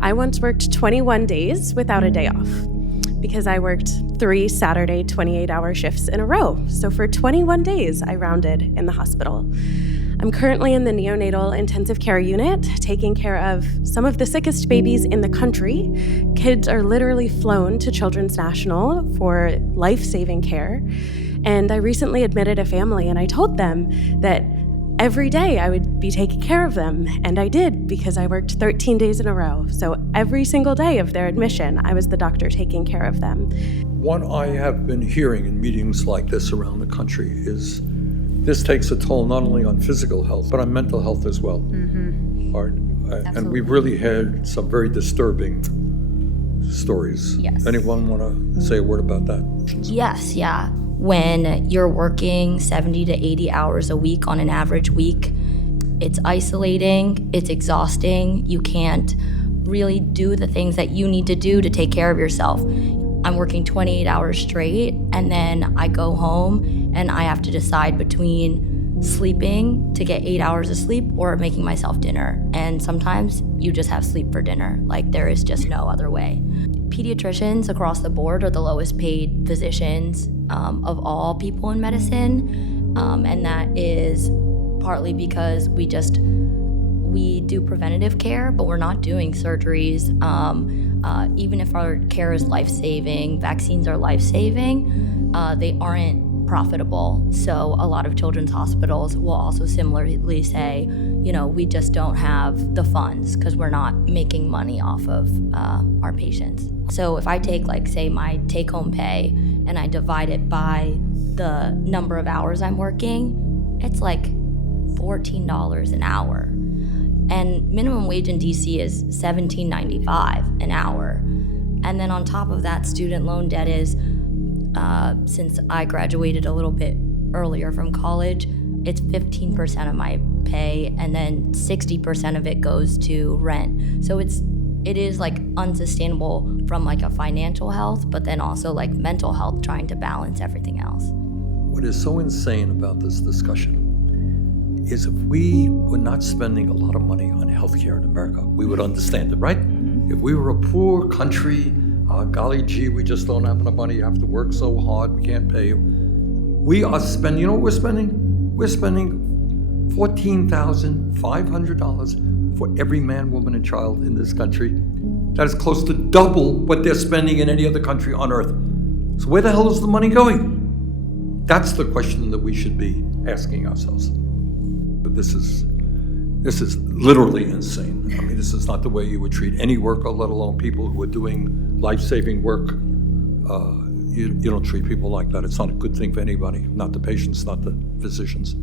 I once worked 21 days without a day off because I worked 3 Saturday 28-hour shifts in a row. So for 21 days, I rounded in the hospital. I'm currently in the neonatal intensive care unit, taking care of some of the sickest babies in the country. Kids are literally flown to Children's National for life-saving care. And I recently admitted a family, and I told them that every day I would be taking care of them, and I did because I worked 13 days in a row. So every single day of their admission, I was the doctor taking care of them. What I have been hearing in meetings like this around the country is this takes a toll not only on physical health, but on mental health as well. And we've really had some very disturbing stories. Yes. Anyone want to say a word about that? Yes, yeah. When you're working 70 to 80 hours a week on an average week, it's isolating, it's exhausting. You can't really do the things that you need to do to take care of yourself. I'm working 28 hours straight, and then I go home and I have to decide between sleeping to get 8 hours of sleep or making myself dinner. And sometimes you just have sleep for dinner. Like, there is just no other way. Pediatricians across the board are the lowest paid physicians of all people in medicine, and that is partly because we do preventative care, but we're not doing surgeries. Even if our care is life-saving, vaccines are life-saving, they aren't profitable. So a lot of children's hospitals will also similarly say, we just don't have the funds because we're not making money off of our patients. So if I take, say, my take-home pay and I divide it by the number of hours I'm working, it's like $14 an hour. And minimum wage in DC is $17.95 an hour. And then on top of that, student loan debt is, since I graduated a little bit earlier from college, it's 15% of my pay, and then 60% of it goes to rent. So it is unsustainable from a financial health, but then also mental health, trying to balance everything else. What is so insane about this discussion is if we were not spending a lot of money on healthcare in America, we would understand it, right? Mm-hmm. If we were a poor country, golly gee, we just don't have enough money, you have to work so hard, we can't pay you. We are spending, you know what we're spending? We're spending $14,500 for every man, woman, and child in this country. That is close to double what they're spending in any other country on earth. So where the hell is the money going? That's the question that we should be asking ourselves. But this is literally insane. I mean, this is not the way you would treat any worker, let alone people who are doing life-saving work. You don't treat people like that. It's not a good thing for anybody, not the patients, not the physicians.